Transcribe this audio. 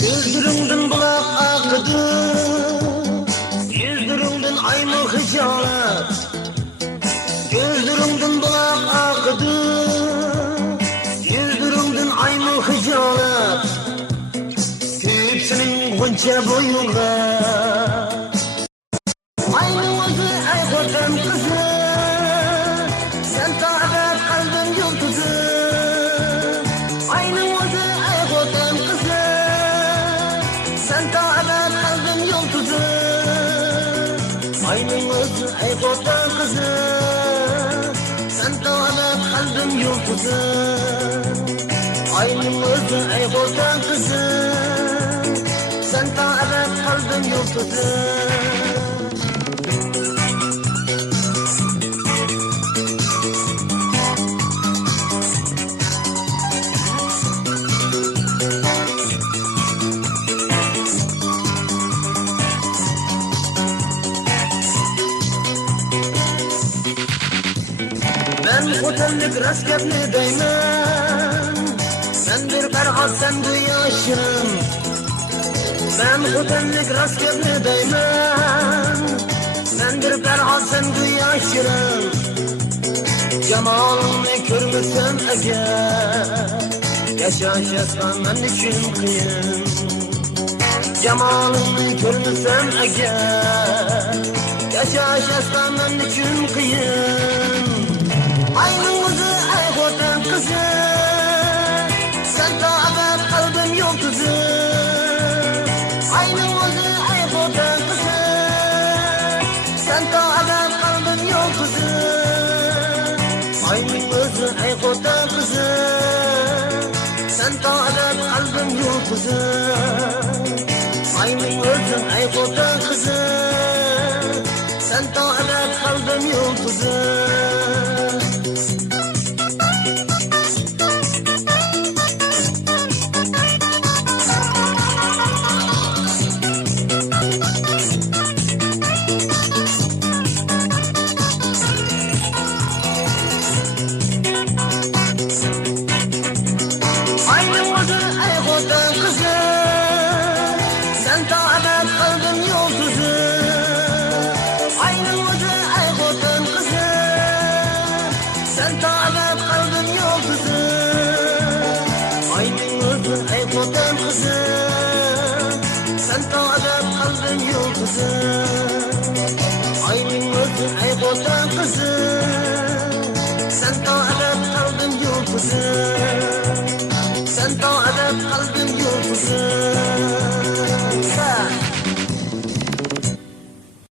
Gözlerinden bulak akıdı, yüzlerinden aynı hicalet. Gözlerinden bulak akıdı, yüzlerinden aynı hicalet. Küpsünün bunca boyunca aynı oldu ey vatan kızı. Sen tağda kalbin yıldızı. Aynı oldu ey vatan kızı. Sen tağda kalbin yıldızı. Aynı oldu ey vatan kızı. Sen tağda kalbin yıldızı. Aynı oldu ey vatan kızı. Sen tağda kalbin yıldızı. Ben otellik raskepli deymen. Ben bir Ferhat sen bu yaşım. Ben otellik raskepli deymen. Ben bir Ferhat sen bu yaşım. Cemalını görmesem eğer, yaşayasam ben için kıyım. Cemalını görmesem eğer, yaşayasam ben için kıyım. Aynı kızı ey vatan kızı. Sen tağda kalbin yıldızı. Aynı kızı ey vatan kızı. Sen tağda kalbin yıldızı. Aynı kızı ey vatan kızı. Sen tağda kalbin yıldızı. Aynı kızı ey vatan kızı. Sen tağda kalbin yıldızı. Sen tağda kalbin yıldızı. Aynı oldu ey vatan kızı. Sen tağda kalbin yıldızı. Aynı oldu ey vatan kızı. Sen tağda kalbin yıldızı. Aynı oldu ey vatan kızı. Sen tağda kalbin yıldızı. Sen tağda kalbin yıldızı.